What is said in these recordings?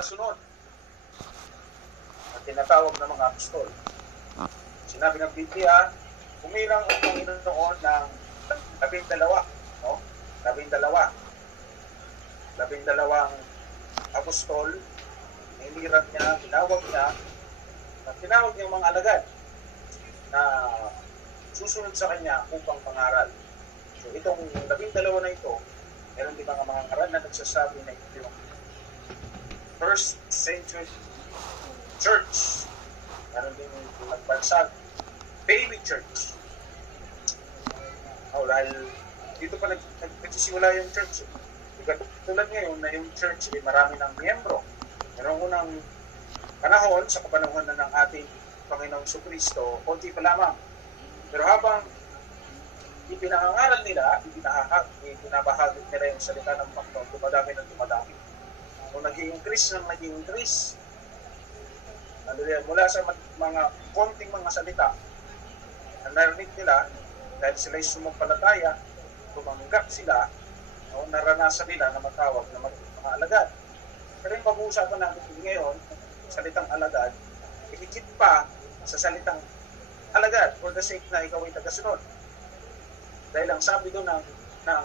tagasunod at tinatawag ng mga apostol. Sinabi ng Biblia, umilang ang Panginoon ng 12, no? 12 apostol, inirat niya, tinawag niya yung mga alagad na susunod sa kanya upang pangaral. So itong 12 na ito, meron din mga ngaral na nagsasabi na ito yung first century church. Meron din nagbansag baby church. Dahil dito pa nagsisimula yung church. Tulad ngayon na yung church ay marami ng miyembro. Merong unang panahon, sa kapanahon na ng ating Panginoong Jesucristo, konti pa lamang. Pero habang ipinangangaral nila, ipinabahagi nila yung salita ng Panginoon, dumadami ng dumadami. Kung nag-i-increase ng nag-i-increase, mula sa mga konting mga salita, ang narinig nila, dahil sila'y sumampalataya, tumanggap sila, naranasan nila na matawag na mga alagad. Pero yung pag-uusapan natin ngayon, salitang alagad, higit pa sa salitang alagad for the sake na ikaw ay tagasunod. Dahil ang sabi doon ng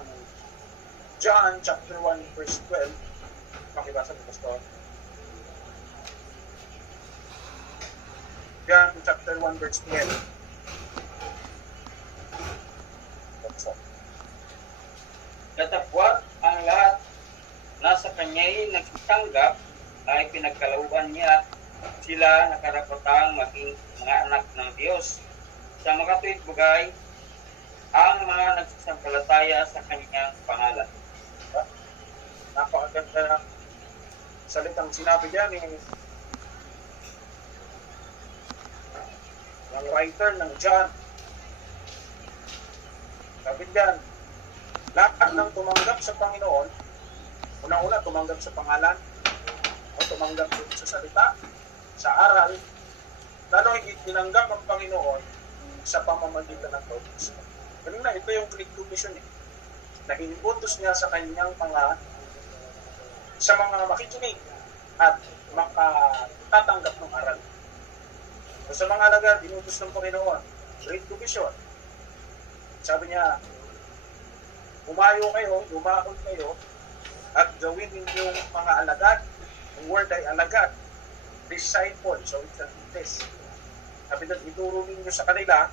John chapter 1 verse 12, makibasa mo, Pastor. John chapter 1 verse 12. Datapwat ang lahat na sa kanya'y nagtanggap ay pinagkalooban niya sila na karapatang maging mga anak ng Diyos. Sa makatuwid bagay, ang mga nagsasampalataya sa kanyang pangalan. Napakaganda ng salitang sinabi dyan ng writer ng John. Sabi dyan, lahat ng tumanggap sa Panginoon, unang-una tumanggap sa pangalan, o tumanggap sa salita, sa aral, lalo higit tinanggap ng Panginoon sa pamamagitan ng bautismo. Ganun na, ito yung Great Commission na iniutos niya sa kanyang sa mga makikinig at makatatanggap ng aral. So, sa mga alagad, inutos ng Panginoon, Great Commission. Sabi niya, umayon kayo, at gawin ninyong mga alagad. Ang word ay alagad. Disciple. So, it's a test. Sabi doon, ituro ninyo sa kanila,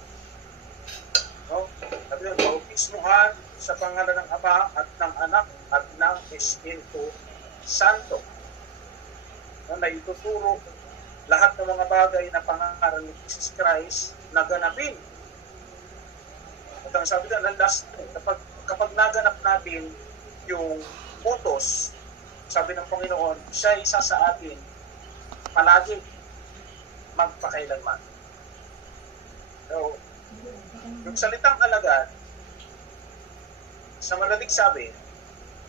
no? Sabi doon, bautismuhan sa pangalan ng Ama at ng Anak at ng Espiritu Santo. No, na ituturo lahat ng mga bagay na pangaral ni Jesus Christ na ganapin. At ang sabi doon, kapag naganap natin yung utos, sabi ng Panginoon, siya isa sa atin palagi magpakailanman. So, yung salitang alagad, sa madaling sabi,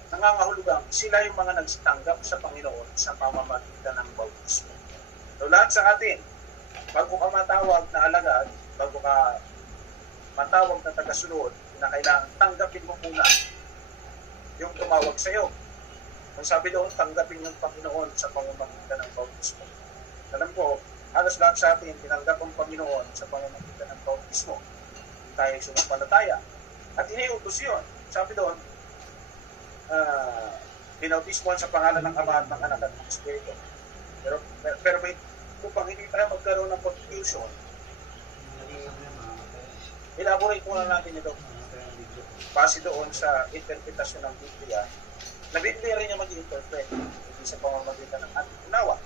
nangangahulugang sila yung mga nagsitanggap sa Panginoon sa pamamagitan ng bautismo. So, lahat sa atin, bago ka matawag na alagad, bago ka matawag na tagasunod, na kailangan tanggapin mo muna yung tumawag sa iyo. Ang sabi doon, tanggapin yung Panginoon sa pamamagitan ng bautismo. Alam ko, halos lahat sa atin, tinanggap ang Panginoon sa pamamagitan ng bautismo. Tayo sumampalataya. At iniutos yun. Sabi doon, binautismohan sa pangalan ng Ama at ng Anak at ng Espiritu. Pero upang hindi tayo magkaroon ng confusion, elaborate muna natin ito. Base doon sa interpretasyon ng Biblia, na Biblia rin niya mag-interpret, hindi sa pamamagitan ng ating unawa.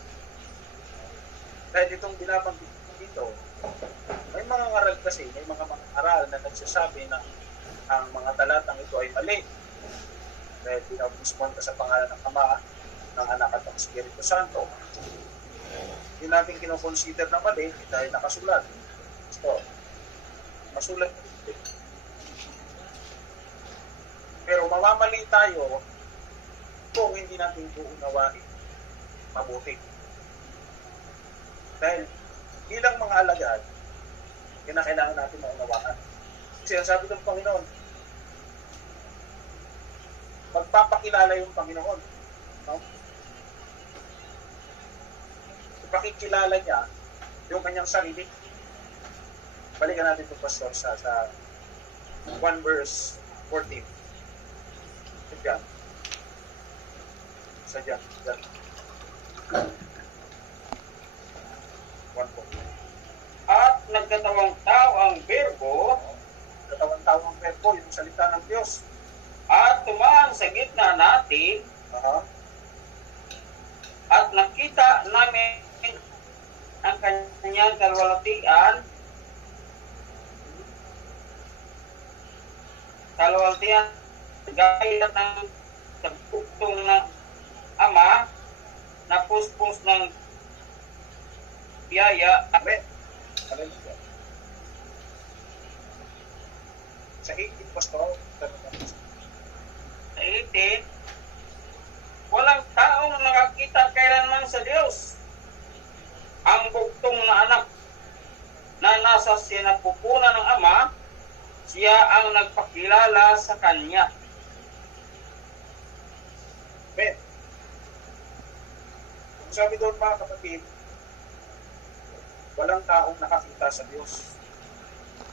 Dahil itong binabanggit dito, may mga ngaral kasi, may mga aral na nagsasabi na ang mga talatang ito ay mali. Dahil pinautismuhan ka sa pangalan ng Ama, ng Anak at ng Espiritu Santo. Hindi natin kinoconsider na mali dahil nakasulat. So, masulat dito. Pero mamamali tayo kung hindi natin uunawain mabuti. Dahil bilang mga alagad, kinakailangan natin maunawaan. Kasi ang sabi ng Panginoon, magpapakilala yung Panginoon. No? ipakikilala niya yung kanyang sarili. Balikan natin ito, Pastor, sa 1 verse 14. Diyan. Sa diyan. 1:14. At nagkatawang tao ang berbo Katawan tao ang verbo, yung salita ng Diyos. at tumaan sa gitna natin Aha. at nakita namin ang kanyang kalwalhatian gaya ng tagbugtong ng ama na puspos ng biyaya Amen. Hallelujah. Sa 18, Pastor, sa 18, walang taong nakakita kailanman sa Diyos. Ang bugtong na anak na nasa sinapupunan ng Ama, siya ang nagpakilala sa Kanya. Amen. Kung sabi doon, mga kapatid, walang taong nakakita sa Diyos.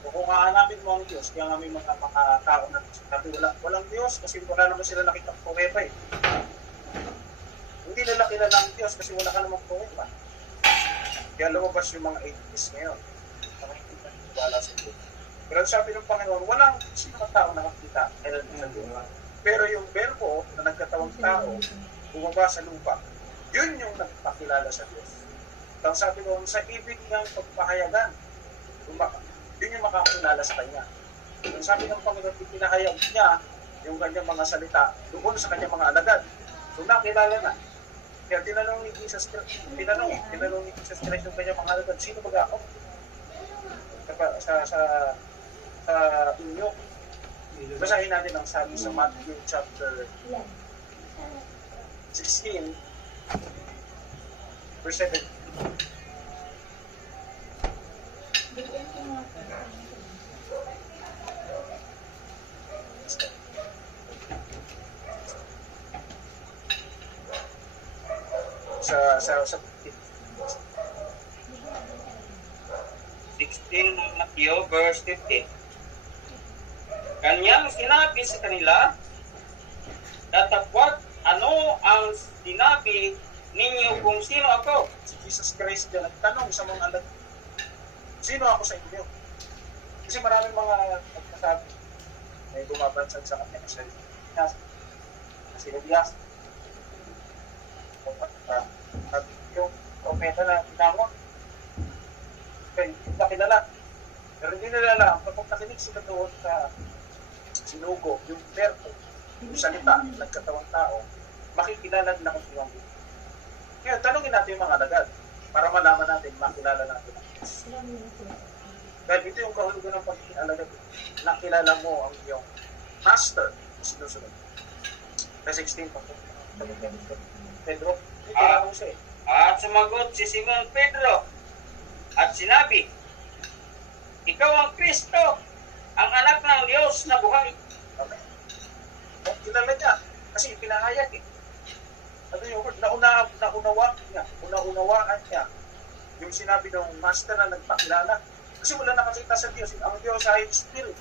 O kung hahanapin mo ang Diyos, kaya nga may mga tao na sabi walang Diyos kasi wala naman sila nakitang pruweba eh. Hindi nila kilala ang Diyos kasi wala ka namang pruweba. Kaya lumabas yung mga atheists ngayon. Hindi na wala sa Diyos. Pero sabi ng Panginoon, walang sino ang tao nakakita kailan sa Diyos. Pero yung verbo na nagkatawang tao, bumaba sa lupa, yun yung nagpakilala sa Diyos. Ang sabi doon, sa ibig niyang pagpahayagan, yun yung makakilala sa Kanya. Ang sabi ng Panginoon, ipinahayag niya yung kanyang mga salita doon sa kanyang mga alagad. So nakilala na. Kaya tinanong ni Jesus Christ yung kanyang mga alagad, sino ba ako? Sa inyo. Basahin natin ang sabi sa Matthew chapter 16, verse 7. Sa 16 ng Matthew, verse 15. Kanyang sinabi sa kanila, datapwat ano ang sinabi ninyo kung sino ako? si Jesus Christ dyan nagtanong sa mga alagad, sino ako sa inyo? Kasi maraming mga nagsasabi, may bumabansag sa kanya kasi Elias. Yung propeta na tinawag, kaya hindi na kilala. Pero hindi nila alam, kapag nakinig sila doon sa sinugo, yung verbo, yung salita, nagkatawang tao, makikilala nila kung sino ang Diyos. Kaya tanongin natin yung mga alagad para malaman natin, makilala natin ang Diyos. Dahil ito yung kahulugan ng pagiging alagad. Nakilala mo ang iyong master na sinusunod. Verse 16, Pedro, tinanong siya eh. At sumagot si Simon Pedro at sinabi, ikaw ang Kristo, ang anak ng Diyos na buhay. Amen. At kilala niya, kasi ipinahayag eh. Ano yung word? Unawaan niya yung sinabi ng master na nagpakilala. Kasi wala nakakita sa Diyos. Ang Diyos ay spirit.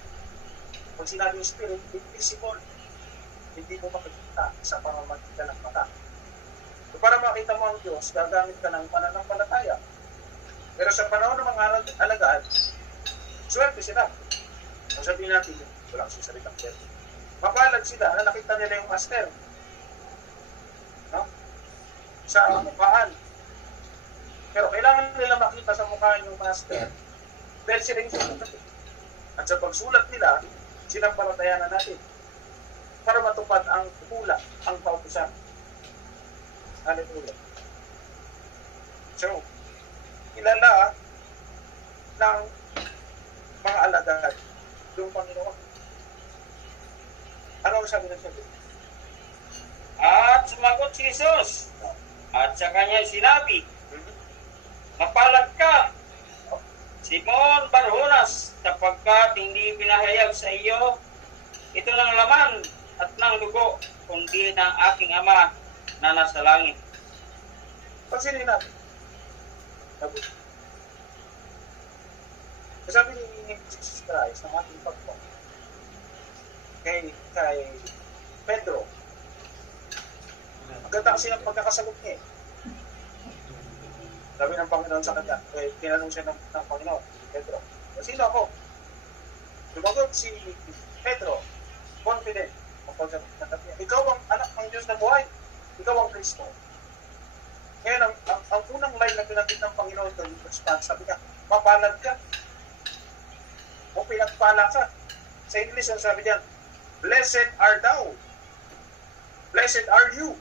Pag sinabi yung spirit, invisible. Hindi mo makikita sa pamamagitan ng mata. So para makita mo ang Diyos, gagamit ka ng pananampalataya. Pero sa panahon ng mga alagad, swerte sila. Kung sabihin natin, walang sisalitang swerte. Mapalad sila na nakita nila yung master. No? Sa mukhaan. Pero kailangan nila makita sa mukhaan yung master. Dahil sila yung sulat. At sa pagsulat nila, sinampalatayan na natin. Para matupad ang hula, ang pautusan. Hallelujah. So, kilala ng mga alagad yung Panginoon. Ano ang sabi ng sabi? At sumagot si Jesus at sa kanya sinabi, mapalad ka, Simon Barjonas, sapagkat hindi pinahayag sa iyo ito ng laman at ng dugo, kundi ng aking Ama na nasa langit. Pansinin natin. nabuti. Sabi ni Jesus Christ ng ating pagpapalagay kay Pedro, maganda kasi ang pagkakasagot niya. Sabi ng Panginoon sa kanya, tinanong siya ng Panginoon, Pedro, sino ako? Lumagot si Pedro, confident, ikaw ang anak ng Diyos na buhay, ikaw ang Kristo. Ngayon, ang unang line na pinagit ng Panginoon doon, sabi niya, mapalad ka, o pinagpala ka. Sa English, ang sabi niyan, blessed are thou, blessed are you.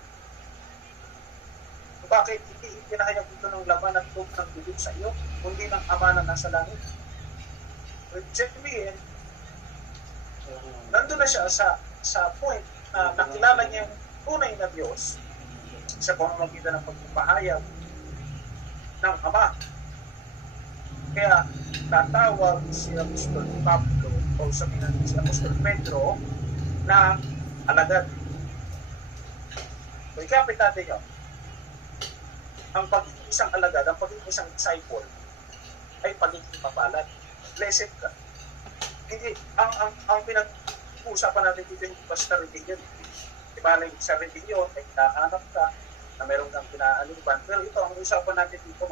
Bakit hindi pinahayag ito ng laman at loob ng bibig sa iyo, kundi ng Ama na nasa langit? Check me in. Nandun na siya sa point na nakilala niya yung tunay na Diyos sa pamamagitan ng pagpapahayag ng Ama. Kaya tatawag si Apostol Pablo o sabihin natin si Apostol Pedro na alagad. So, ikapit natin yun. Ang pagiging isang alagad, ang pagiging isang disciple ay pagiging mapalad. Blessed ka. Hindi, ang pinag-uusapan natin dito yung basta religion. Diba, sa religion, ay hinahanap ka na meron kang pinaanuban. Pero ito, ang usapan natin dito,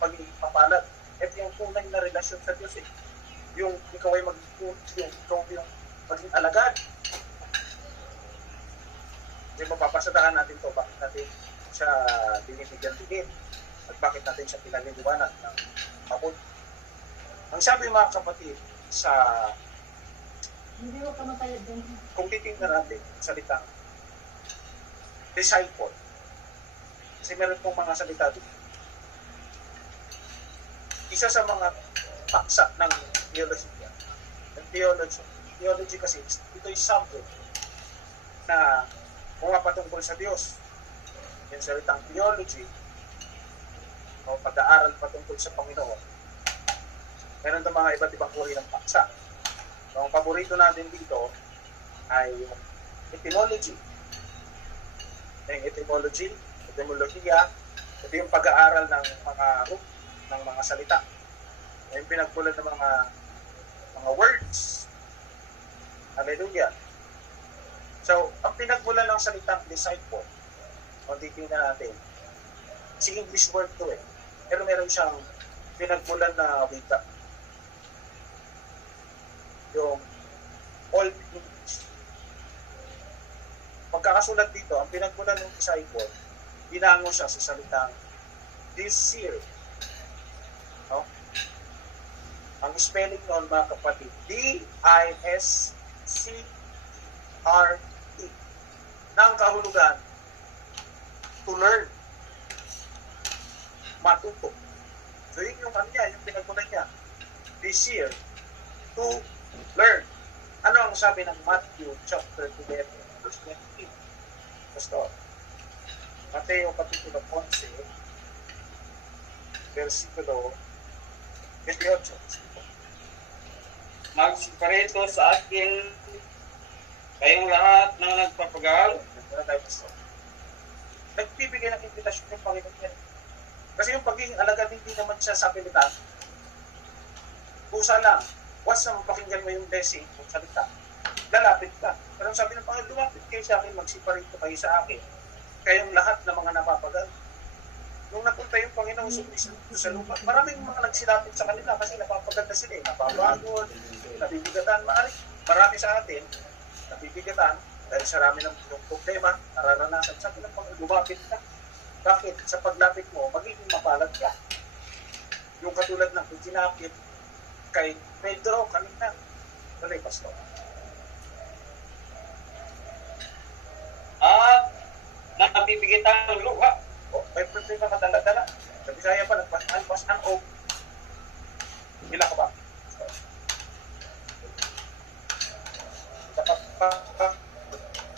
pagiging mapalad. Ito yung tunay na relasyon sa Diyos. Yung ikaw ay yung maging alagad. Kasi mapapasadahan natin to, bakit natin siya binibigyan-bigyan at bakit natin siya pinaliliwanag ng mabuti. Ang sabi mga kapatid sa kung titingnan natin salita disciple, kasi meron pong mga salita dito. Isa sa mga paksa ng theology kasi ito yung subject na pumapatungkol sa Diyos. Yung salitang theology o pag-aaral patungkol sa Panginoon, meron ng mga iba't ibang uri ng paksa. So, ang paborito natin dito ay yung etymology. Yung etymologiya, ito yung pag-aaral ng mga root, ng mga salita. Yung pinagpulan ng mga words. Hallelujah. So, ang pinagpulan ng salitang disciple, kung titingnan natin, si English word to eh. Pero meron siyang pinagpulan na wika. Yung Old English. Pagkakasulat dito, ang pinagpulan ng disciple, binango siya sa salitang disciple. No? Ang spelling noon mga kapatid, D-I-S-C-R-E. Nang kahulugan, to learn. Matuto. So yun yung kanya, yung pinagpunan niya. This year, to learn. Ano ang sabi ng Matthew chapter 11, verse 20? Pastor. Mateo kapitulo 11, versikulo 28. Magsiparito sa akin kayong lahat na nagpapagal. Nagbibigay ng imbitasyon yung Panginoon yan. Kasi yung pagiging alagad, hindi naman siya sa pilitan. Kusa lang, once na mapakinggan mo yung blessing, yung salita, lalapit ka. Pero sabi ng Panginoon, lumapit kayo sa akin, magsiparito kayo sa akin. Kayong lahat na mga napapagal. Nung napunta yung Panginoon sa lupa, maraming mga nagsilapit sa kanila kasi napapagal na sila, napapagod, nabibigatan. Marami sa atin, nabibigatan, dahil sa rami ng problema, nararanasan. Sabi ng Panginoon, lumapit ka. Bakit? Sa paglapit mo, magiging mapalad ka. Yung katulad ng itinapit kay Pedro kanina. Tuloy, Pastor. At nabibigitan ng luha. O, may problema ka dala-dala. Sa Bisaya pa, nagpasan o. Hila ka ba?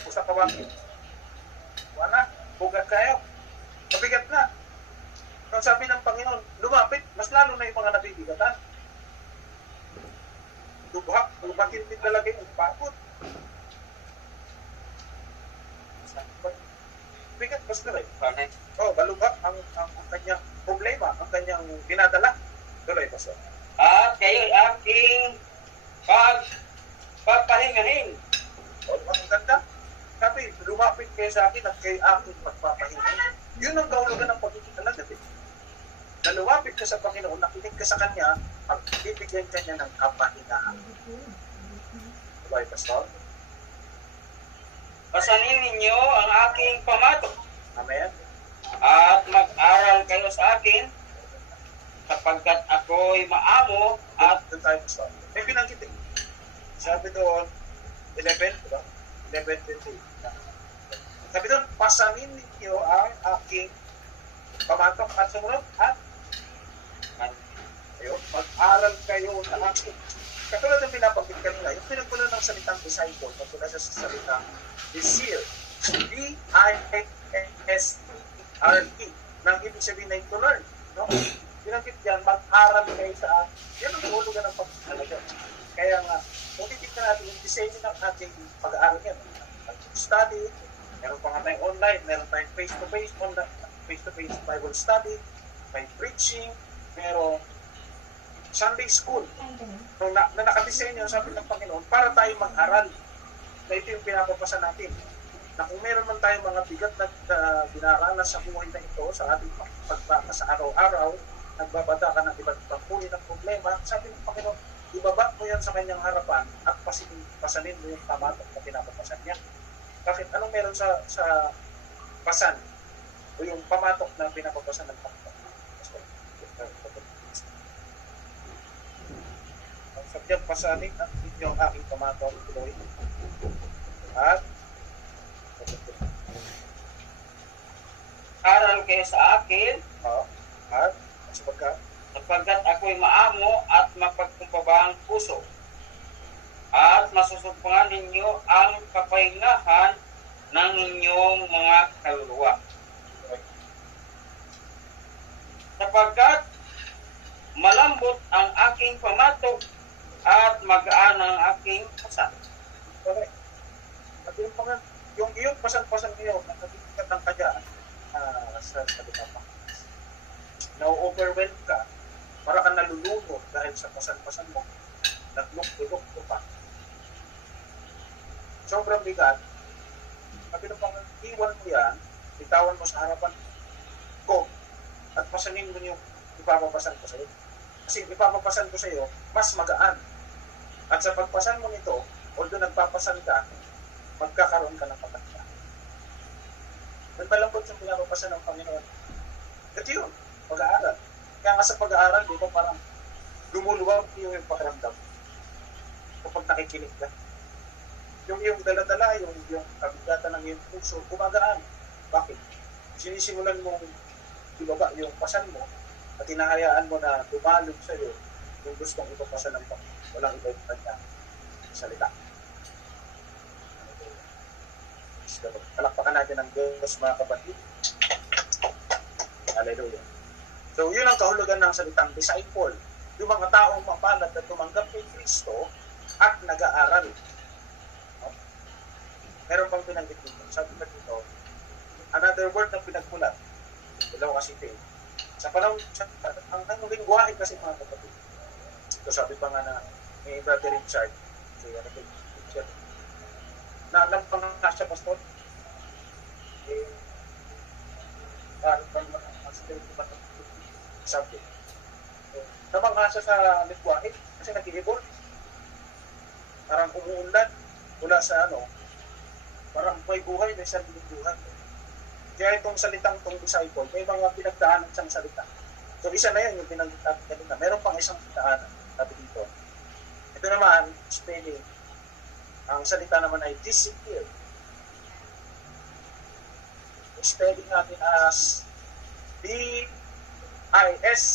Usa ka ba? Wala, bugat kayo. Mabigat na. Ang sabi ng Panginoon, lumapit, mas lalo na yung mga nabibigatan. Lubhak, lumakin din lalagay ng pagod. Bigat, basta rin. Oh, balubhak ang kanyang problema, ang kanyang pinadala. Tuloy, Pastor. At kayo'y aking pagpapahingahin. O, ang ganda. Sabi, lumapit kayo sa akin at kayo aking pagpapahingahin. Yun ang kahulugan ng pagiging alagad. Na lumapit ka sa Panginoon, nakinig ka sa Kanya, at bibigyan ka niya ng kapahingahan. Tuloy, Pastor. Pasanin ninyo ang aking pamatok Amen. at mag-aral kayo sa akin sapagkat ako'y maamo at Doon tayo, Pastor. May pinanggit eh. Sabi doon, 11, diba? 11:20. Sabi doon, pasanin ninyo ang aking pamatok at sumunod at ayun, mag-aral kayo ng aking. Katulad ng pinabanggit kanina, yung pinagmula ng salitang disciple, magmula sa salitang desire, D-I-S-R-E, nang ibig sabihin na to learn. No? Pinanggit yan, mag-aral kayo sa akin. Yan ang hulugan ng pag-aral. Kaya nga, kung titignan natin yung disenyo ng ating pag-aaral yan, study, meron pa nga tayong online, meron tayong face-to-face Bible study, may preaching, meron Sunday school. Na nakadesenyo sabi ng Panginoon para tayo mag-aral. Na ito yung pinapapasa natin. Na kung meron man tayong mga bigat na dinaranas sa buhay na ito, sa ating pagbaka sa araw-araw, nagbabada ka ng iba't ibang uri ng problema, sabi ng Panginoon, ibaba mo yan sa kanyang harapan at pasanin mo yung pamatok na pinapapasan niya. Bakit? Anong meron sa pasan? O yung pamatok na pinapapasan ng Panginoon? Ang sabyang pasanin ang inyong aking pamatok, tuloy. At aral kayo sa akin at sapagkat ako'y maamo at mapagkumbabang puso at masusumpungan ninyo ang kapahingahan ng inyong mga kaluluwa. Sapagkat malambot ang aking pamatok at magaan ang aking pasan. correct. At yung mga, yung iyong pasan-pasan niyo, nagkakita ng kayaan sa salita pa. Na-overwhelm ka, para ka nalulunod dahil sa pasan-pasan mo, nagluk-luk pa. Sobrang bigat. Sabi ng Panginoon, iwan mo yan, bitawan mo sa harapan ko, at pasanin mo yung ipapapasan ko sa iyo. Kasi ipapapasan ko sa iyo, mas magaan. At sa pagpasan mo nito, although nagpapasan ka, magkakaroon ka ng kapatid. Malambot yung pinapapasan ng Panginoon. Ito yun, pag-aaral. Kaya nga sa pag-aaral, di ba parang lumuluwag yung pakiramdam kapag nakikinig ka. Yung dala-dala, yung kabigatan ng iyong puso, gumagaan. Bakit? Sinisimulan mong ibaba yung pasan mo at hinahayaan mo na dumalog sa iyo yung gustong ipapasan ng Panginoon. Walang iba yung kanya salita. Palakpakan natin ang Diyos, mga kapatid. Hallelujah. So, yun ang kahulugan ng salitang disciple. Yung mga taong mapalad na tumanggap kay Kristo at nag-aaral. No? Meron pang pinanggit dito. Sabi pa dito, another word na pinagmulat. Dalaw kasi ito. Sa panahon, ang lingwahe kasi mga kapatid. Ito sabi pa nga na may Brother Richard, na nampanganga siya, Pastor. Sabi. Namangha siya sa lingwahe kasi nag-i-evolve. Parang umuunlad mula sa parang may buhay, may sariling buhay. Kaya itong salitang itong disciple, may mga pinagdaanan siyang salita. So isa na yun yung pinanggit natin kanina. Meron pang isang pinagdaanan, sabi dito. Ito naman, spelling. Ang salita naman ay disappear. Spelling natin as D-I-S-C-I-E-R-E.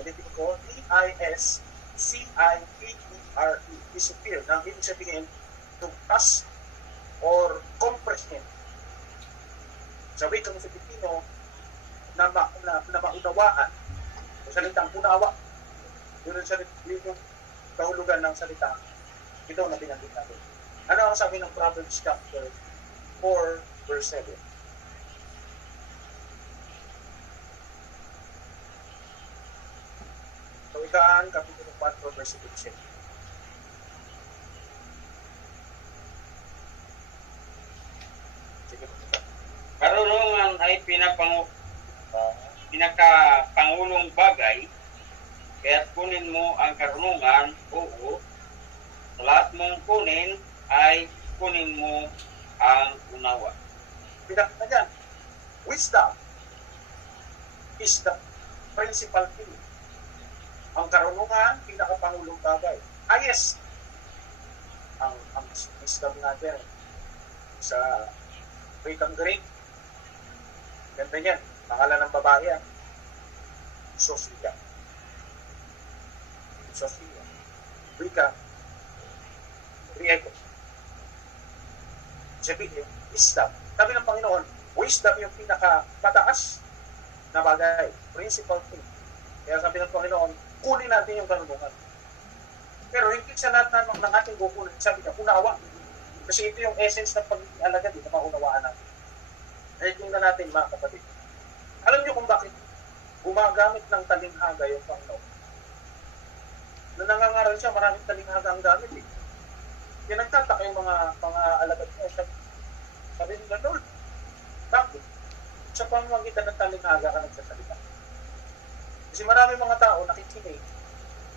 Ulitin ko, D-I-S-C-I-E-R-E. Disappear. Nang ibig sabihin, to pass or comprehend. Sa wikang Filipino, na maunawaan. Yung salitang unawa. Yun yung kahulugan ng salita. Ito na pinanggit natin. Ano ang sabi ng Proverbs chapter 4, verse 7? Juan, Kapitulo 4, versikulo 7. Sige po. Karunungan ay pinakapangulong bagay, kaya kunin mo ang karunungan, oo. Sa lahat mong kunin ay kunin mo ang unawa. Pinakita dyan, wisdom is the principal thing. Ang karunungan, pinakapangulong bagay. Highest. Ang wisdom natin sa wikang Greek. Ganda niyan. Pangalan ng babae yan. Sophia. Sophia. Wika. Griego. Sabihin, wisdom. Sabi ng Panginoon, wisdom yung pinaka-mataas na bagay. Principal thing. Kaya sabi ng Panginoon, kunin natin yung karunungan. Pero hindi sa lahat ng ating kukunin. Sabi niya, unawa. Kasi ito yung essence ng pagiging alagad, na maunawaan natin. Ay, tingnan natin mga kapatid. Alam niyo kung bakit gumagamit ng talinghaga yung Panginoon? Na nangangaral siya, maraming talinghaga ang gamit eh. Kaya nagtataka yung mga alagad niya. Sabi nila, Lord, bakit? Sa pamamagitan ng talinghaga ka nagsasalita. Kasi maraming mga tao nakikinig.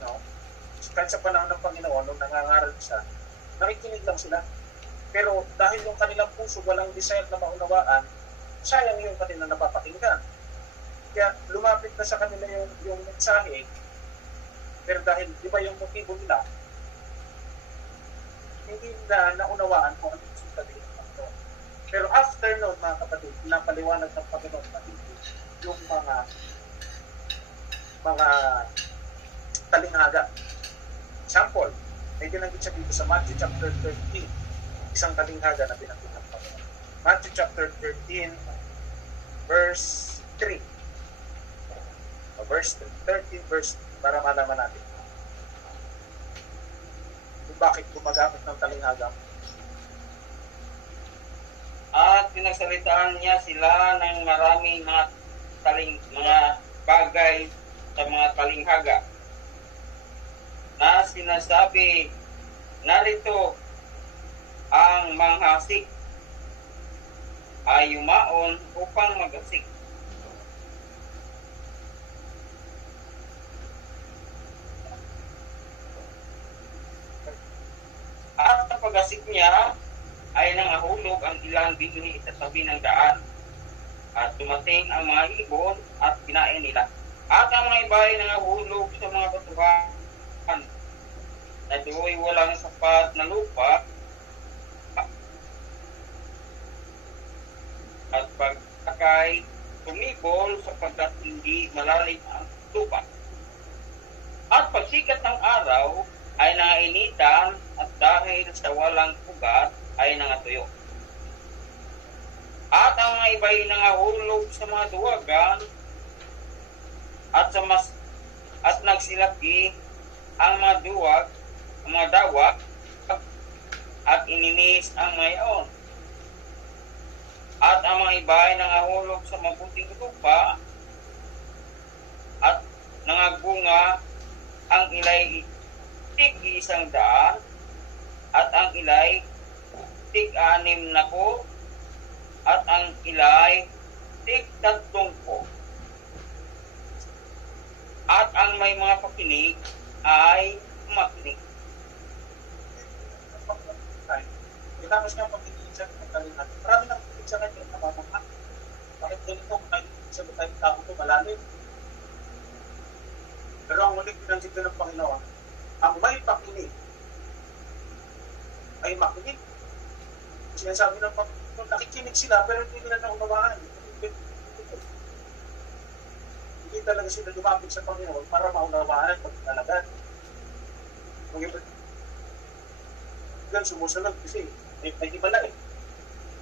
No? Kahit sa panahon ng Panginoon, nung nangangaral siya, nakikinig lang sila. Pero dahil yung kanilang puso walang desire na maunawaan, sayang yung kanilang napapakinggan. Kaya lumapit na sa kanila yung mensahe, pero dahil di ba yung motibo nila, hindi na naunawaan kung ano yung sabihin ng Panginoon. Pero after noon, mga kapatid, pinapaliwanag ng Panginoon matindi yung mga talinghaga. Example, may binanggit siya dito sa Matthew chapter 13, isang talinghaga na binanggit ng Panginoon. Matthew chapter 13, verse 3. Verse 13, verse para malaman natin kung bakit gumagamit ng talinghaga. At pinagsalitaan niya sila ng maraming mga bagay sa mga talinghaga na sinasabi, narito ang manghasik ay yumaon upang magasik. At ang pag-asik niya ay nangahulog ang ilang bigni sa tabi ng daan. At dumating ang mga ibon at kinain nila. At ang mga iba ay nangahulog sa mga batuhan na do'y walang sapat na lupa. At pagkakay tumibol sapagkat hindi malalim ang lupa. At pagsikat ng araw ay nangainitan at dahil sa walang ugat ay nangatuyo. At ang mga iba ay nangahulog sa mga duwagan at nagsilaki ang mga duwag, ang mga dawak at ininis ang mga yaon. At ang mga iba ay nangahulog sa mabuting lupa at nangagbunga ang ilay tig-100 at ang ilay tig-60 at ang ilay tig-30. At ang may mga pakinig ay makinig. Kailangan niya pag-ibig siya ng talinghaga. Marami nang pag-ibig sa kanya, namamangha. Bakit ganito kung sa tayong tao ito malalim? Pero ang muling pinansin ng Panginoon, ang may pakinig ay makinig. Sinasabi ng Panginoon, nakikinig sila pero hindi nila naunawaan. Hindi talaga sila lumapit sa Panginoon para maunawaan at pagkalagan. Kung iba, sumusunod kasi may himala eh.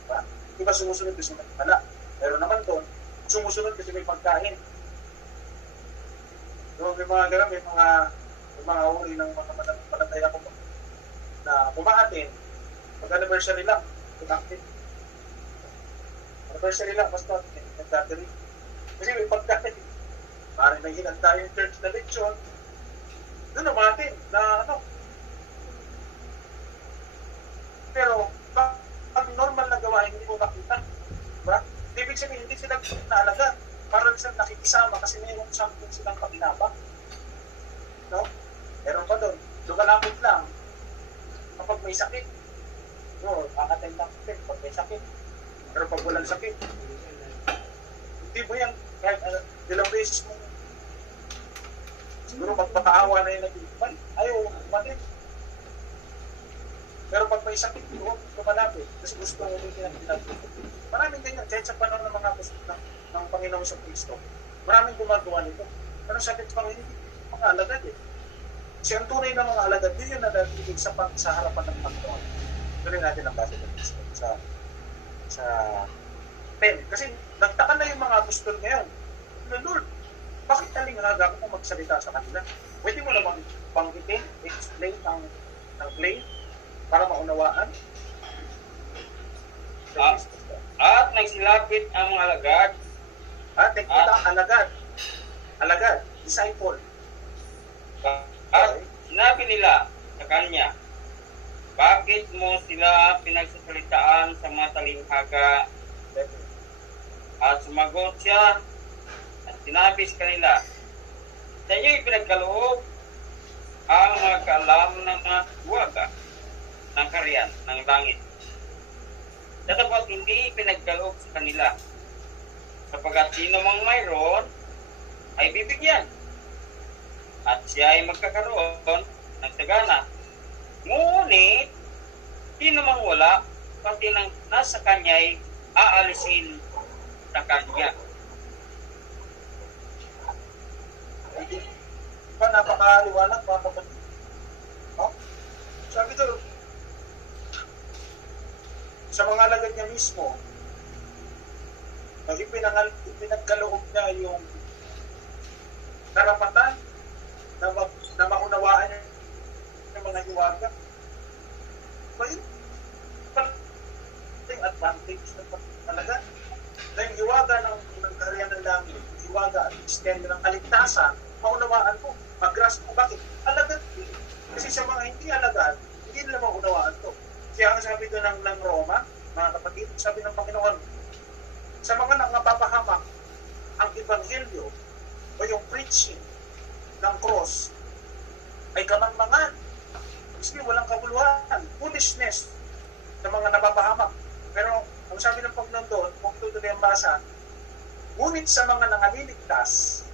Diba? Iba sumusunod kasi may himala. Pero naman doon, sumusunod kasi may pagkain. So, may mga gano'n, may mga uri ng mga manataya ko na kumaatin, pag-anniversary lang, inactive. Anniversary lang, basta nag-gathering. Kasi may pagkain. Parang may hinag tayong church na lechon, doon naman na ano. Pero, pag normal na gawain, hindi mo makita. Diba? Ibig sabihin, hindi sila naalaga. Parang sila nakikisama kasi mayroong something silang pakinabang. No? Meron pa doon. Lumalapit lang. Kapag may sakit, no, kakatay lang sakit pag may sakit. Pero pag walang sakit, hindi mo yan, kahit ilang beses mo, siguro magpapaawa na yung nag-ibay, ayaw, umalit. Pero pag may sakit, huwag lumalapit. Kasi gusto mo yung pinag-pinag. Maraming ganyan, kahit sa panahon ng mga gusto ng Panginoon sa Kristo. Maraming gumagawa nito. Pero sakit pa rin, hindi mga alagad eh. Kasi ang tunay na mga alagad, yun yung nadatigil sa harapan ng Panginoon. Tuloy natin ang base ng Kristo sa 10. Kasi nagtaka na yung mga apostol ngayon. Lord, bakit talinghaga ako kung magsalita sa kanila? Pwede mo naman banggitin, explain ng claim para maunawaan? At nagsilapit ang mga alagad. At nakita ang alagad, disciple. At sinabi nila sa kanya, bakit mo sila pinagsasalitaan sa mga talinghaga? At sumagot siya at sinabi sa kanila, sa inyo'y pinagkaloob ang mga kaalam ng mga huwaga ng karyan ng langit. Datapot hindi pinagkaloob sa kanila, sapagkat sino mang mayroon ay bibigyan, at siya ay magkakaroon ng sagana. Ngunit, sino mang wala, pati nang nasa kanya'y aalisin sa kanya. Diba napakaliwanag mga kapatid? No? Sabi doon, sa mga alagad niya mismo, ipinagkaloob niya yung karapatan na maunawaan niya yung mga hiwaga. So yun, yung advantage ng talaga. Na yung hiwaga ng karyan ng langit, hiwaga at extend ng kaligtasan, maunawaan ko, mag-grasp ko. Bakit? Alagad ko. Kasi sa mga hindi alagad, hindi nila maunawaan to. Kaya ang sabi doon ng Roma, mga kapatid, sabi ng Panginoon, sa mga nangapapahamak ang ebanghelyo o yung preaching ng cross ay kamangmangan. Kasi walang kabuluhan, foolishness sa mga napapahamak. Pero ang sabi ng Panginoon doon, kung tutuloy ang basa, ngunit sa mga nangaliligtas,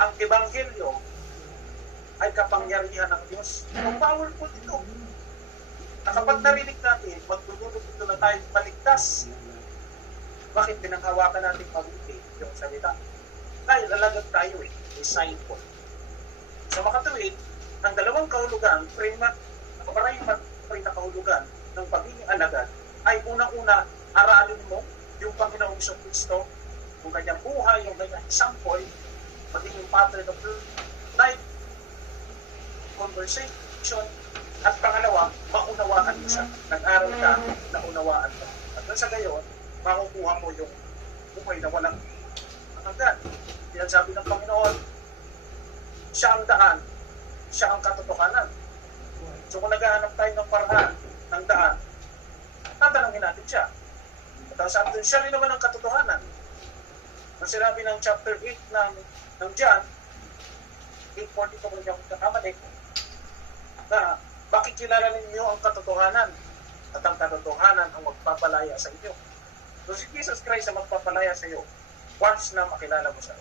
ang ebanghelyo ay kapangyarihan ng Diyos. Ang powerful ito. Na kapag narinig natin, magdudulog ito na tayo paligtas. Bakit pinanghawakan natin mabuti yung salita? Dahil alagad tayo disciple. Sa makatuwid, ang dalawang kahulugan, maraming na kahulugan ng pagiging alagad, ay unang-una, aralin mo yung Panginoong Kristo, yung kanyang buhay, yung kanyang example, magiging pattern of life, conversation, at pangalawa, maunawaan mo siya. Nag-aral ka, naunawaan mo. At sa gayon, makukuha mo yung buhay na walang hanggan. Yan sabi ng Panginoon, siya ang daan, siya ang katotohanan. So kung naghahanap tayo ng paraan, ng daan, tatanungin natin siya. At ang sabi doon, siya rin naman ang katotohanan. Ang sinabi ng chapter 8 ng John, 8:42 kung hindi ako kakamali, na bakit kilala ninyo ang katotohanan at ang katotohanan ang magpapalaya sa inyo. So si Jesus Christ ang magpapalaya sa iyo once na makilala mo siya.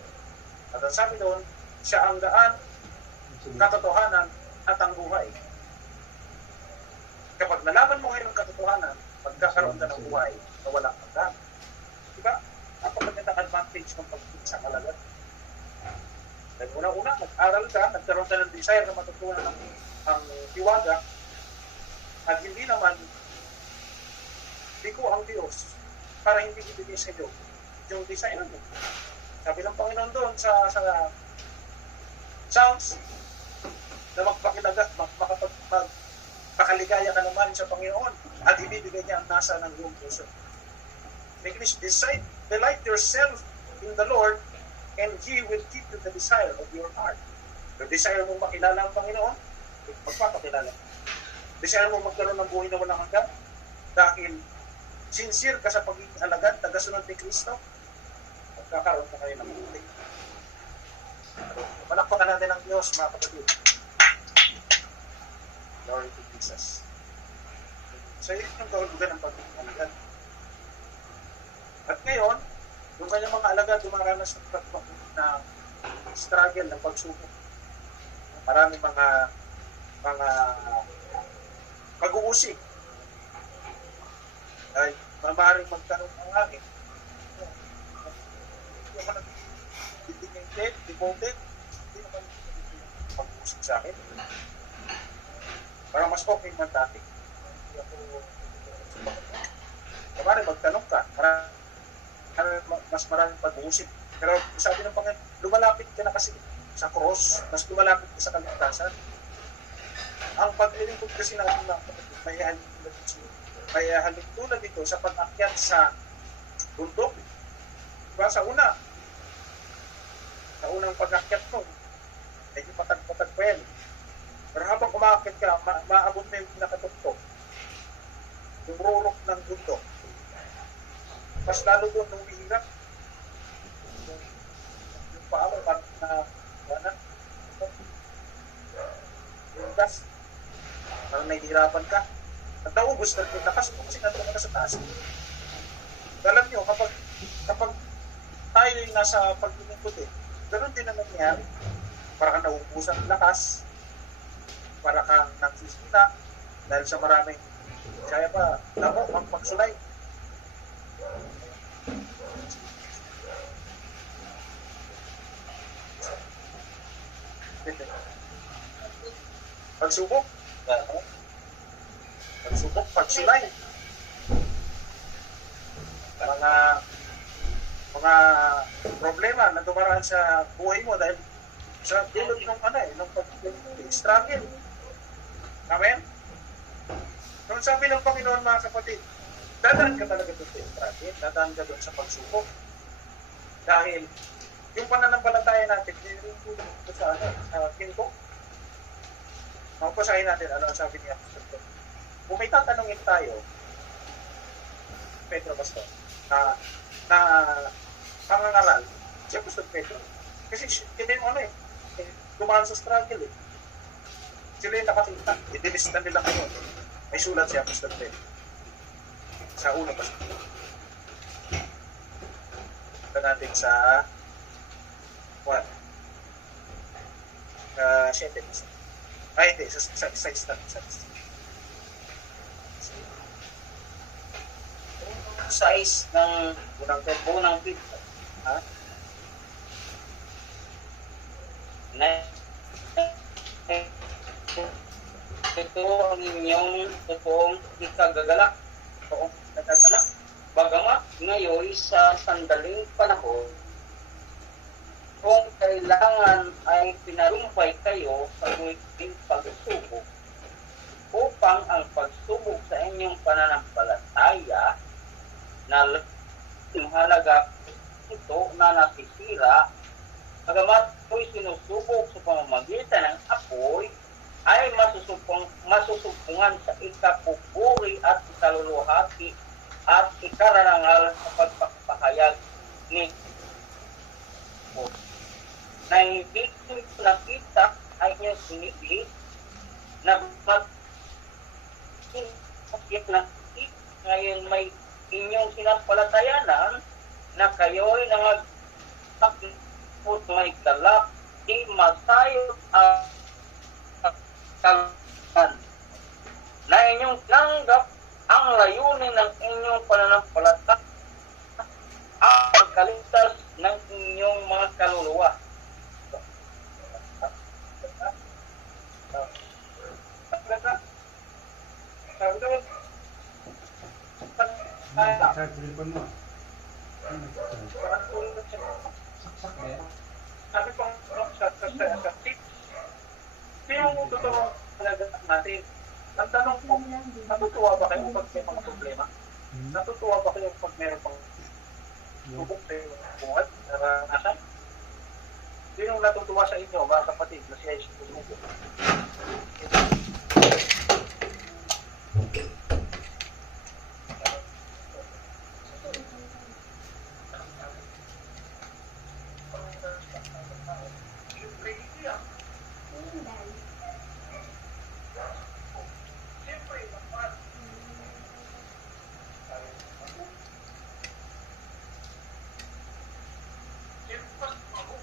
At ang sabi doon, siya ang daan, katotohanan at ang buhay. Kapag nalaman mo ngayon ang katotohanan, magkakaroon ka ng buhay na walang hanggan. Diba? Napakagandang advantage ng pagpunta sa alagad. Dahil una-una, nag-aral ka, nagkaroon ka ng desire na matutunan ang hiwaga, at hindi naman biko ang Diyos para hindi ibigay sa iyo yung desire mo. Sabi ng Panginoon doon sa Psalms, na magpakaligaya ka naman sa Panginoon at ibibigay niya ang nasa ng iyong puso. English, delight yourself in the Lord and He will give you the desire of your heart. Kung desire mo makilala ang Panginoon, magpapakilala. Desire mo magkaroon ng buhay na walang hanggan dahil sincere ka sa pagiging alagad, tagasunod ni Kristo, magkakaroon ka kayo ng buhay. Palakpakan natin ang Diyos, mga kapatid. Glory to Jesus. So, yun yung kahulugan ng pagiging alagad. At ngayon, yung kanyang mga alagad dumaranas ng struggle, ng pagsubok. Marami mga pag-uusig. Ay, maaaring magkaroon ng akin. Hindi ako nag-dedicated, devoted. Hindi naman pag-uusig sa akin. Parang mas okay man dati. Hindi ako maaaring magtanong ka. Mas maraming pag-uusig. Pero sabi ng Panginoon, lumalapit ka na kasi sa cross, mas lumalapit ka sa kaligtasan. Ang paglilingkod kasi natin na may halintulad dito sa pag-akyat sa bundok. Diba? Sa unang pag-akyat mo, medyo patag-patag pa yan. Pero habang umakyat ka, maabot na yung pinakatuktok. Yung rurok ng bundok. Mas lalo doon nung hihirap. Yung paa mo, parang na yung gas. Parang nahihirapan ka. At naubos na yung lakas mo kasi nandun ka na sa taas. Alam nyo, kapag tayo yung nasa paglilingkod ganoon din ang nangyayari. Para kang nauubusan ng lakas. Para kang nagsisina. Dahil sa maraming kaya pa, lamo ang pagsulay. Pagsubok. Pagsubok, pagsulay. Mga problema na dumaraan sa buhay mo dahil sa dulot ng pag-struggle. Amen? Nung sabi ng Panginoon, mga kapatid, dadaan ka talaga doon sa struggle, dadaan ka doon sa pagsubok. Dahil yung pananampalataya natin, yung sa pinto, mapasahin natin, ano ang sabi niya? Kung may tatanungin tayo, Pedro Baston, na pangangaral, siya gusto Pedro. Kasi hindi mo dumaan sa struggle Sila yung nakakita, idilista nila ngayon. May sulat siya, Pastor Pedro. Sa una pa. Ito natin sa 7. Ay, hindi. Sa Size ng unang pizza. Ha? Ito ang inyong totoong ikagagalak. Oo, nagkagalak. Bagamat ngayon sa sandaling panahon, kung kailangan ay pinarumpay kayo sa tuwing pagsubok upang ang pagsubok sa inyong pananampalataya na halaga ito na nasisira, bagamat ito'y sinusubok sa pamamagitan ng apoy, ay masusupungan sa ikapupuri at ikaluluhati at ikararangal sa pagpapahayag ni na hindi nakita ay inyong sinigli na ngayon may inyong sinampalatayanan na kayo'y nangagpapot may galak di masayot ang kalan na inyong tanggap ang layunin ng inyong pananampalataya ang pagkaligtas ng inyong mga kaluluwa. Sabi pang sa tips, sino mo totoo talaga natin? Ang tanong po, natutuwa ba kayo pag may mga problema? Natutuwa ba kayo pag meron pang subok sa iyong buhat? Naranasan? Sinong natutuwa sa inyo, mga kapatid, na siya ay sumusunod? Siyempre, hindi ah. Siyempre, dapat. Siyempre, ako.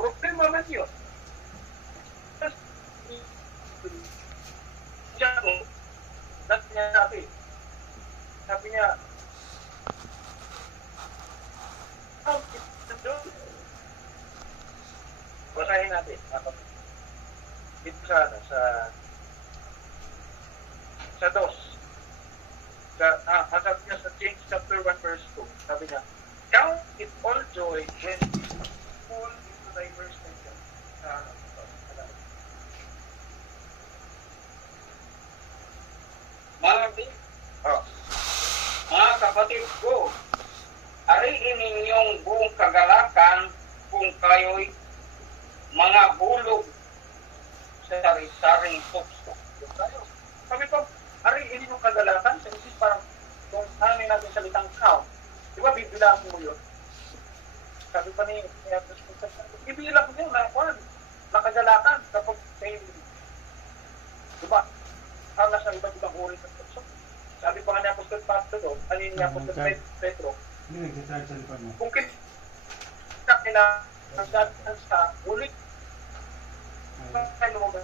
Problema man yun. Siya ko, sabi niya, basahin natin. Dito sa, ano, sa dos. Sabi niya sa James chapter 1 verse 2, sabi niya, count it all joy when you fall into diverse nations. Oh. Mga kapatid ko, ariin ninyong buong kagalakan kung kayo'y mga hulog sa sari-saring tukso. Sabi ko, ariin yung kagalakan, sa isip parang kung ano natin salitang count. Di ba, bibilang mo yun? Sabi pa ni Apostol Paul, ibilang mo yun, nakagalakan kapag kayo, di ba, ang nasa iba't ibang uri ng tukso. Sabi pa nga ni Apostol Pablo doon, ano yung ni Apostol Pedro, kung kita nila ang datan sa ulit, ano ba?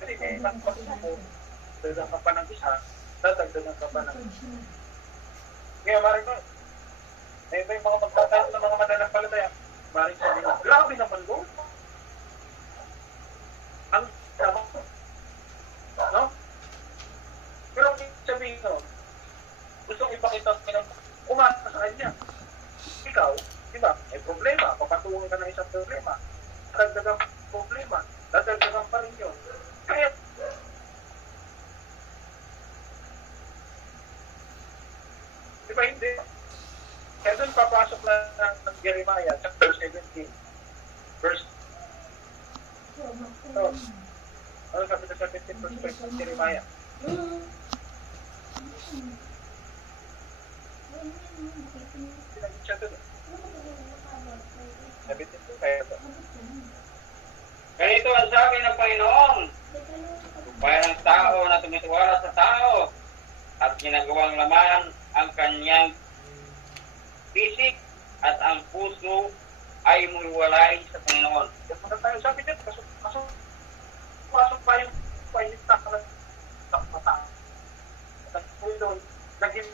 Kasi may ibang pagsuko, dagdagan ka pa ng isa, dadagdagan ka pa ng isa. Kaya maring ko, may mga magtatayo ng mga mananampalataya, maring sabi ko, grabe naman Lord. Ang naman ko. No? Pero sabihin ko, gustong ipakita ng umasa sa kanya. Ikaw, di ba, may problema, papatungan ka ng isang problema, dadagdagan problema, dadagdagan pa rin yun. Kaya, di ba hindi? Kaya doon papasok na ng Jeremiah, chapter 17, verse 2. Ano sabi na 17 verse 5 ng Jeremiah? Sinagin siya doon. 17 to 5. Ganito ang sabi ng Panginoon, bayan ng tao na tumitiwala sa tao at ginagawang laman ang kanyang pisik at ang puso ay muliwalay sa Panginoon. Kaya tayo sabi niya, pasok pa yung painita ka ng mata. At doon, naging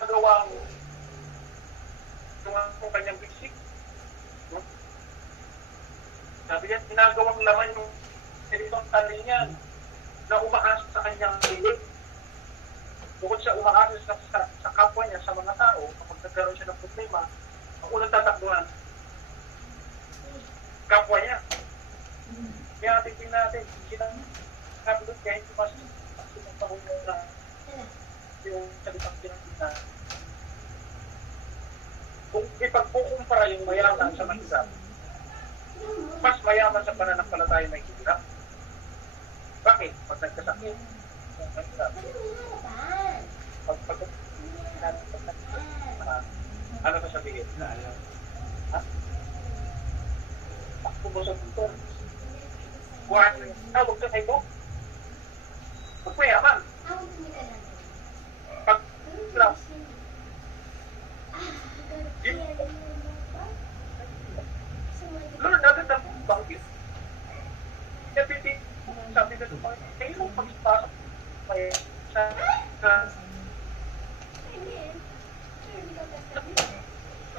ang kanyang bisik. Sabi niya, ginagawang laman yung silibang tali niya na umaasa sa kanyang hilig. Bukod sa umaasa sa kapwa niya, sa mga tao, kapag nagkaroon siya ng problema, ang unang tatakbuhan, kapwa niya. Kaya tingin natin, sinabi doon kahit mas sinagpahon na yung salitang pinagkita. Kung ipagkukumpara yung mayaman sa mahirap, mas mayaman sa pananampalataya may hirap. Bakit? Pag nagkasakit, mahirap. Ano sasabihin? Ha? Ako mo sa puto. Huwag ka kayo. Huwag mayaman. Pag hirap, lalo natin ang bangkit. Sabi na ito, kayo mong pagpasok sa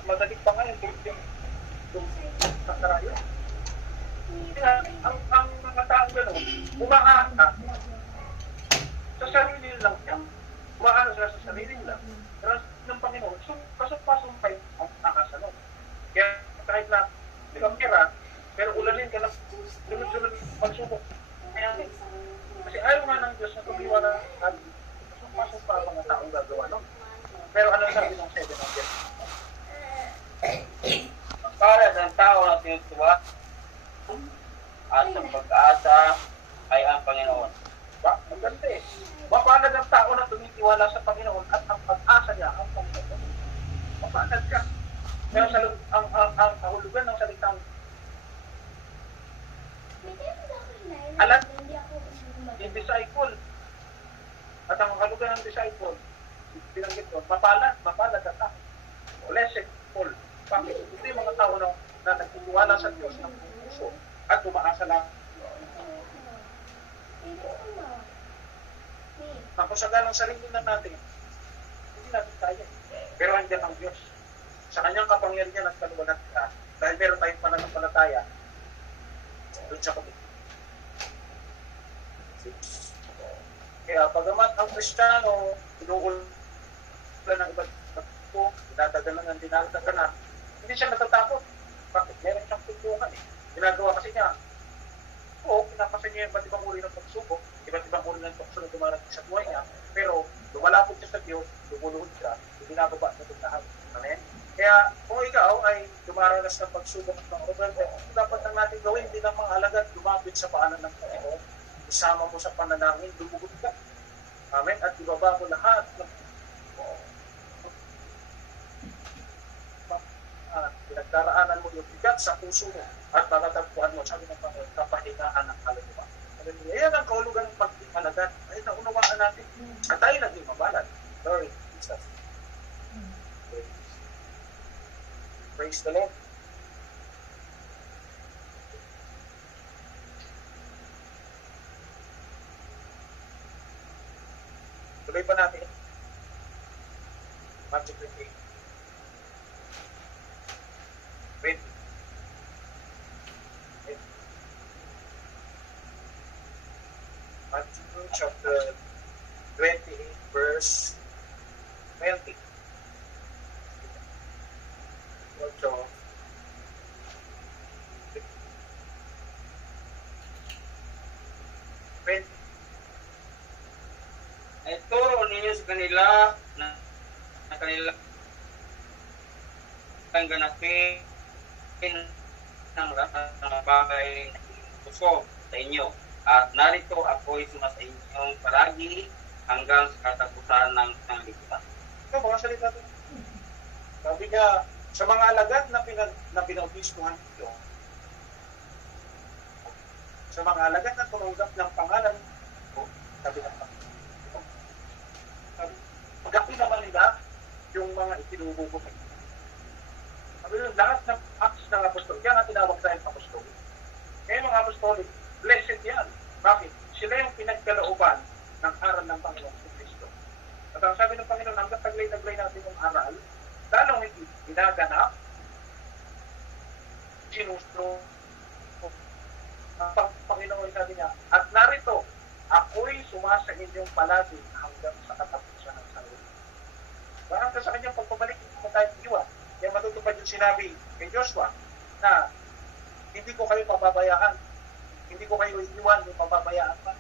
madaling pa nga yung kasarayo. Ang mga taong gano'n, umaasa sa sarili lang yan. Umaasa sila sa sarili lang. Pero ng Panginoon, pasok-pasok pa yung nakasalong. Kaya kahit na di ka kira, pero ulanin ka na sunod-sunod pagsubok. Kaya, kasi ayaw nga ng Diyos na tumiwala natin lahat ng pag-asa ay ang Panginoon. Ang ganda eh. Mapalad ang tao na tumitiwala sa Panginoon at ang pag-asa niya ang Panginoon. Mapalad ka. Pero ang kahulugan ng salitang alam, yung disciple, at ang kahulugan ng disciple, binanggit ko, mapalad ka tao. Blessed, full. Bakit? Ito yung mga tao na nagtitiwala sa Diyos ng puso at tumaasa lang. Nakusagan ng sarili na natin, hindi natin kaya. Pero andyan ang Diyos. Sa kanyang kapangyarihan at kaluwanan ka, dahil meron tayong pananampalataya, doon siya kami. Kaya pagamat ang Kristiyano, inuulan ng iba't po, dinadagalan ng dinadagalan, hindi siya natatakot. Bakit? Meron siyang tulungan eh. Ginagawa kasi niya, pinapasa niya yung iba't ibang uri ng pagsubok, iba't ibang uri ng tukso na dumarating sa buhay niya, pero lumalapot siya sa Diyos, lumuluhod siya, binababa niya itong lahat. Amen? Kaya kung ikaw ay dumaranas ng pagsubok at ng problema, dapat lang natin gawin, hindi lang mga alagad, lumapit sa paanan ng Panginoon, isama mo sa panalangin, lumugod ka. Amen? At ibaba mo lahat ng pinagdaraanan mo yung bigat sa puso mo at matatagpuan mo, sabi ng Panginoon, kapahingaan ng kaluluwa. Ayan ang kahulugan ng pag-alagad. Ay, naunawaan natin. At tayo naging mabalad. Glory to Jesus. Praise the Lord. Tuloy pa natin. Matthew 28. 20. Matthew chapter 28 verse 20. Ocho. Ituro ninyo sa kanila na kanila ang ganapin ng mga bagay na gusto sa inyo. At narito ako'y sumasa inyong palagi hanggang sa katapusan ng sanglibutan. Ito, mga salita ito. Sabi niya, sa mga alagad na pinautismuhan ito, sa mga alagad na tumanggap ng pangalan ko, sabi ng Panginoon. Pagkapi naman nila yung mga itinuro ko kayo. Sabi nyo, lahat ng acts ng apostol, kaya nga tinawag tayong apostol. Kaya mga apostol, blessed yan. Bakit? Sila yung pinagkalooban ng aral ng Panginoon sa Kristo. At ang sabi ng Panginoon, hanggang taglay-taglay natin yung aral, lalong hindi ginaganap, sinustro, ang Panginoon sabi niya, at narito, ako'y sumasa inyong palagi hanggang sa katapusan ng sarili. Parang sa kanyang pagpabalik, kung tayo iwan, kaya matutupad yung sinabi kay Joshua na hindi ko kayo pababayaan, hindi ko kayo iiwan, yung pababayaan pa.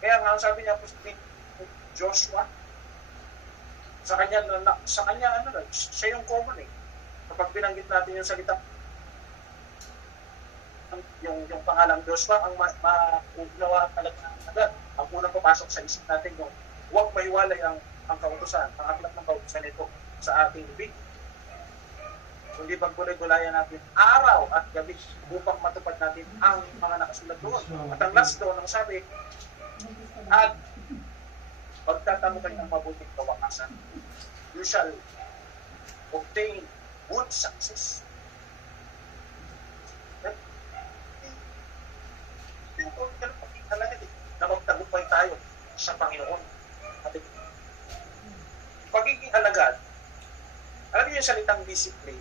Kaya nga, sabi niya po si Joshua, sa kanya, siya yung common eh. Kapag binanggit natin yung salita, yung pangalang Joshua, ang maunawa talaga agad. Ang unang papasok sa isip natin yung huwag mahiwalay ang kautusan, ang aklat ng kautusan nito sa ating bibig. Kundi pagbulay-bulayan natin araw at gabi upang matupad natin ang mga nakasulat doon. At ang last doon, ang sabi, at pagtatamo kayo ng mabuting kawakasan, you shall obtain good success. Na magtagumpay tayo sa Panginoon. Pagiging alagad, alam niyo yung salitang discipline?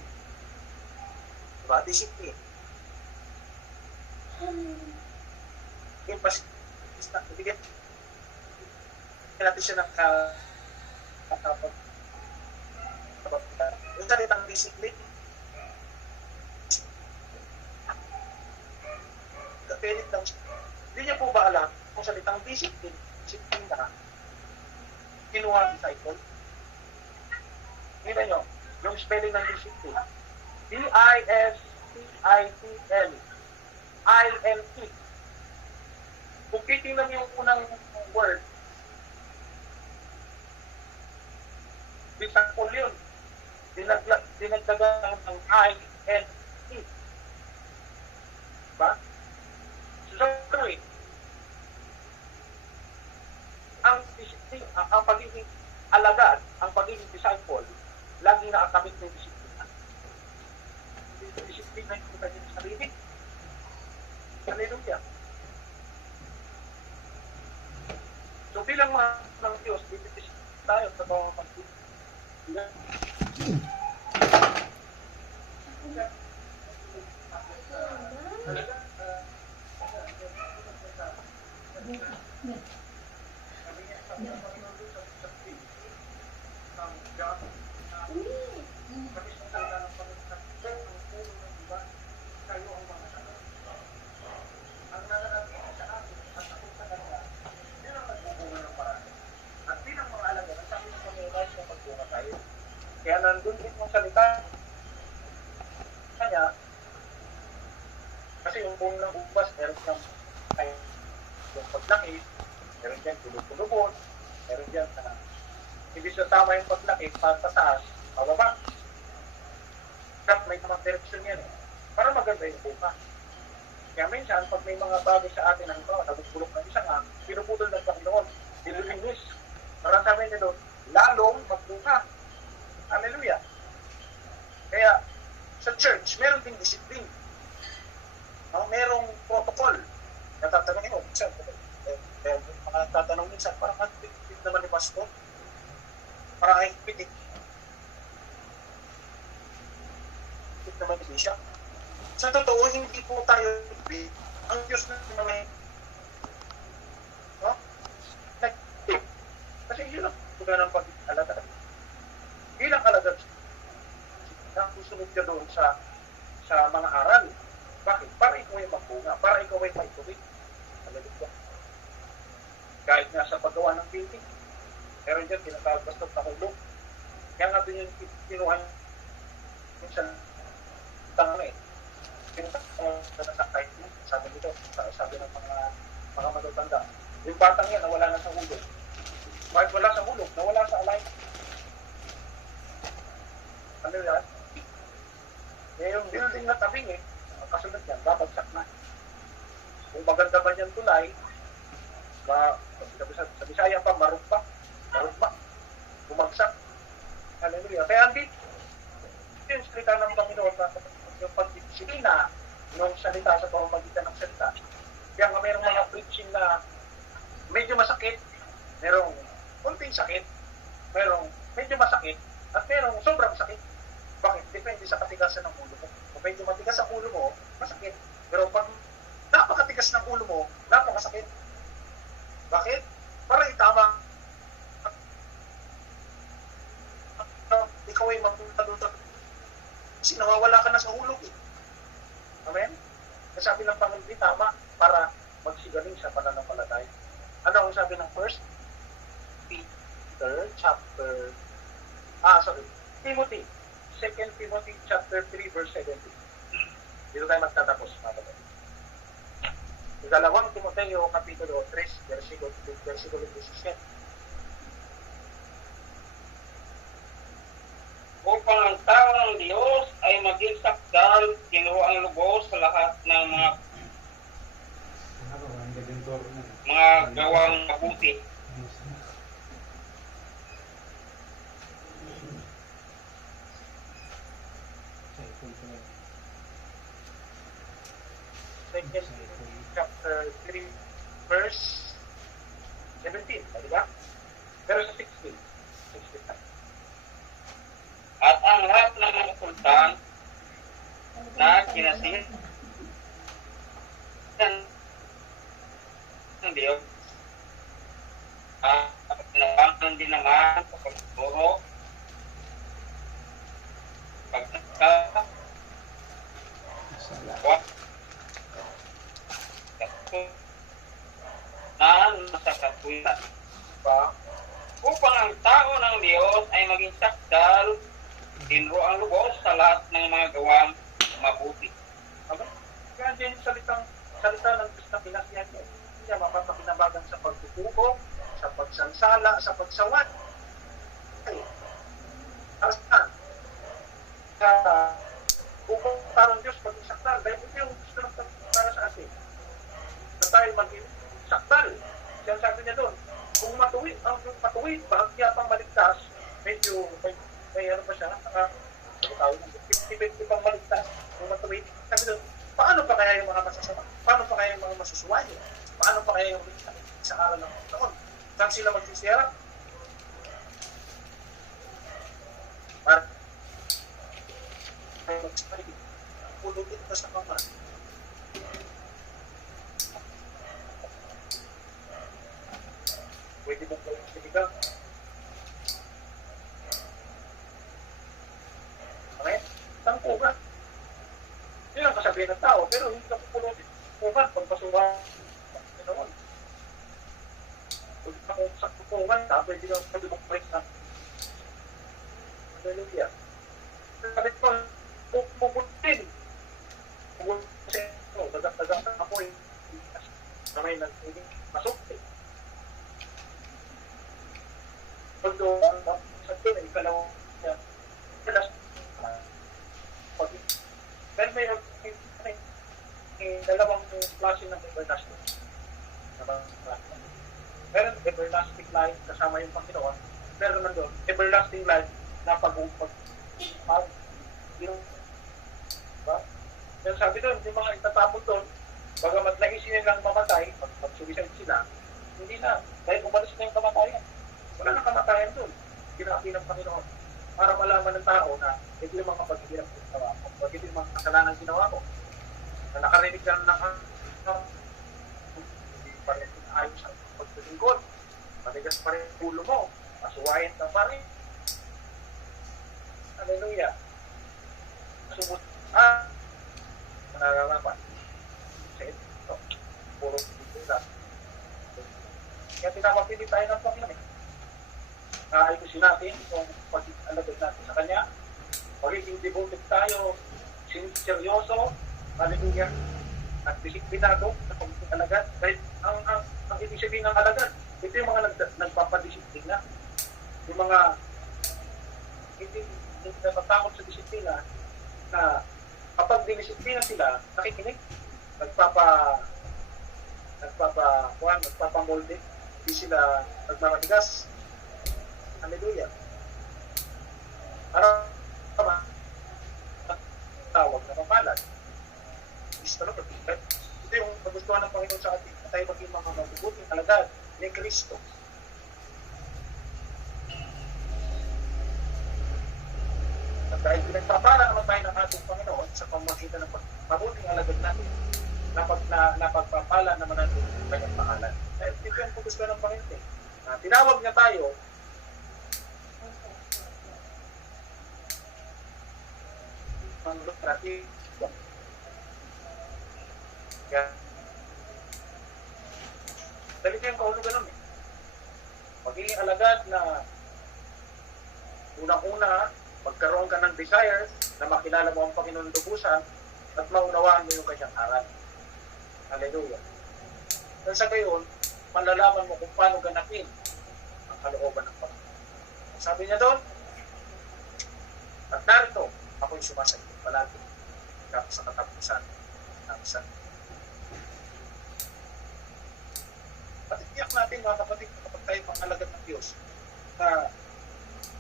Diba? Discipline. Ibigyan natin siya ng yung salitang discipline, kapilit lang siya. Hindi niya po ba alam kung salitang discipline na kinuha disciple? Hindi nyo, yung spelling ng discipline, D-I-S-C-I-P-L-I-N-E. I-T-L. I-N-T. Kung titingnan yung unang word, disciple yun. Dinagdagan ng I-N-T. Diba? So, ang pagiging alagad, ang pagiging disciple, lagi nakakamit ng disiplina. Disiplina yung kanyang sarili. Hallelujah. So bilang mga ng Diyos, bibigis tayo sa mga pag-ibig. Kaya nandun din yung salita kanya kasi yung buong ng ubas meron siyang ay yung paglaki, meron dyan tulog-tulubon, meron dyan hindi siya tama yung paglaki, pataas, pababa. May mga direksyon yan para maganda yung buka. Kaya minsan, pag may mga bagay sa atin, nabutulok ng isa nga, pinuputol ng Panginoon, nililinis. Parang sabi niya doon, lalong magbuka. Hallelujah. Kaya sa church, meron ding discipline. Merong protocol. Natatanungin mo, minsan, mga tatanong minsan, parang higpit naman ni Pastor. Parang higpit naman ni Bishop. Sa totoo, hindi po tayo higpit. Ang Diyos na naman nag-tip. Kasi yun ang tuga ng pag-alagad. Bilang alagad, susunod ka doon sa mga aral. Bakit? Para ikaw ay magbunga, para ikaw ay may tubig. Hallelujah. Kahit nga sa paggawa ng building, meron dyan, tinatawag basta tahulog. Kaya nga doon yung kinuha yung sa tangan pinasakay mo, sabi nito, sabi ng mga matatanda. Yung batang yan, nawala na sa hulog. Bakit wala sa hulog? Nawala sa alay. Ano yan? Yung building na tabing ang kasunod yan, babagsak na. Kung maganda ba yan tulay, sa Bisaya pa, marugpak, bumagsak. Hallelujah. Kaya hindi yung salita ng Panginoon, yung pagdisiplina ng salita sa pamamagitan ng salita. Kaya nga mayroong mga preaching na medyo masakit, mayroong kunting sakit, mayroong medyo masakit, at mayroong sobrang sakit. Bakit? Depende sa katigasan ng ulo mo. Kung medyo matigas ang ulo mo, masakit. Pero pag napakatigas ng ulo mo, napakasakit. Bakit? Para itama. Ikaw ay mapunta doon. Kasi nawawala ka na sa hulog Amen? Sabi ng Panginoon, tama para magsigaling sa pananampalataya. Ano ang sabi ng First Peter chapter Timothy 2 Timothy chapter 3 verse 17. Dito tayo magtatapos, mga kapatid. Ikalawang Timoteo kapitulo 3 versikulo 17. Upang ang tao ng Diyos ay maging sakdal, tinuruang lubos sa lahat ng mga gawang mabuti. Second chapter 3 verse 17, di ba? Pero sa 16 At ang lahat ng mga sultan na kinasihan ng Diyos at pinabangan din naman sa pagturo, na nasa katwiran ba? upang ang tao ng Diyos ay maging sakdal, tinuro ang lubos sa lahat ng mga gawang mabuti. yung salita ng Diyos na pinakyan niya. Hindi niya mapapakinabagan sa pagtutuko, sa pagsansala, sa pagsawat. Ay, saan? Upang parang Diyos maging saktal. Dahil ito yung gusto ng para sa atin. Na tayo maging saktal. Siya sabi niya doon, kung matuwid, bahagya pang maligtas, medyo may ano pa siya, tawag ng 50-50 pang maligtas, kung matuwid. Sabi doon, paano pa kaya yung mga masasama? Paano pa kaya yung mga masusuwayo? Paano pa kaya yung sa araw ng taon? Saan sila magsisiyara? Para pulutin ka sa mga pwede mong gawin sinigang. Okay? Tangkuban. Yun ang kasabihin ng tao, pero hindi ka pupulutin. Kuban, pagpasuhan. Ganoon. Kung ako sa kukungan, tapos hindi ka pwede mong break na. Hallelujah. Sabi ko, pupulutin. Pupulutin. Dagang na ako eh. Na may masok eh. Although, sa akin, ikalaw niya, pero may dalawang klase ng everlasting. Meron everlasting life kasama yung Panginoon. Meron naman doon, everlasting life na pag-upag. Diba? Pero sabi doon, yung mga itatapon doon, bagamat naisip nilang mamatay, pag-suicide sila, hindi na. Dahil umalis na yung kamatayan. Wala nang kamatayan doon. Ginaki ng Panginoon. Para malaman ng tao na ito yung mga paghihirap ng ginawa ko. Ito yung mga kasalanan ginawa ko. Na nakarinig ka ng hindi pa rin ayos ang pagtulingkod. Manigas pa rin ang ulo mo. Masuwain ka pa rin. Hallelujah. Sumut. Nararapan. Sa ito. Puro pinila. Kaya pinapapili tayo ng Panginoon. Ayusin natin kung pag-alagad natin sa Kanya. Magiging devoted tayo, seryoso, hallelujah, at disiplinado sa pag-alagad. Dahil ang ibig sabihin ng alagad, ito yung mga nagpapadisiplina. Yung mga hindi natatakot sa disiplina na kapag dinisiplina sila, nakikinig, nagpapamolde, hindi sila nagmamatigas. Hallelujah. Para tawag na mapalad. Ito yung nagustuhan ng Panginoon sa atin na tayo maging mga mabubuting alagad ni Kristo. At dahil pinagpapala naman tayo ng ating Panginoon sa pamagitan ng mabuting alagad natin, napagpapala naman natin ang kanyang pangalan. Dahil ito yung nagustuhan ng Panginoon. Tinawag niya tayo ang lukrati. Kaya, dali ko yung kahulugan nun eh. Magiging alagad na unang-una, magkaroon ka ng desire na makilala mo ang Panginoon lubusan at maunawaan mo yung kanyang aral. Hallelujah. Dahil sa gayon, malalaman mo kung paano ganapin ang kalooban ng Panginoon. Sabi niya doon, at narito, ako'y sumasagot palagi sa katapusan ng isa. At iyak natin mga kapatid kapag tayo mangalagad ng Diyos na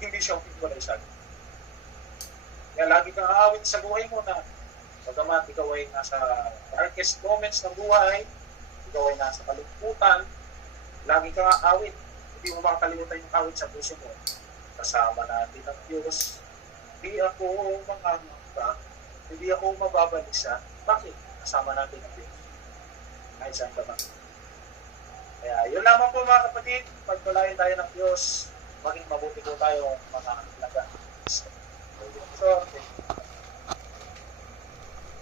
hindi siya pinagwalaysan. Kaya lagi kang aawit sa buhay mo na bagamat ikaw ay nasa darkest moments ng buhay, ikaw ay nasa kalungkutan, lagi kang aawit. Hindi mo makakalimutan yung awit sa puso mo. Kasama natin ang Diyos. Hindi ako mangangamba, hindi ako mababalisa. Bakit? Kasama natin ang Diyos. Ay, saan ka ba? Kaya yun lamang po mga kapatid, pagpalain tayo ng Diyos, maging mabuti po tayo mga alaga. So, okay.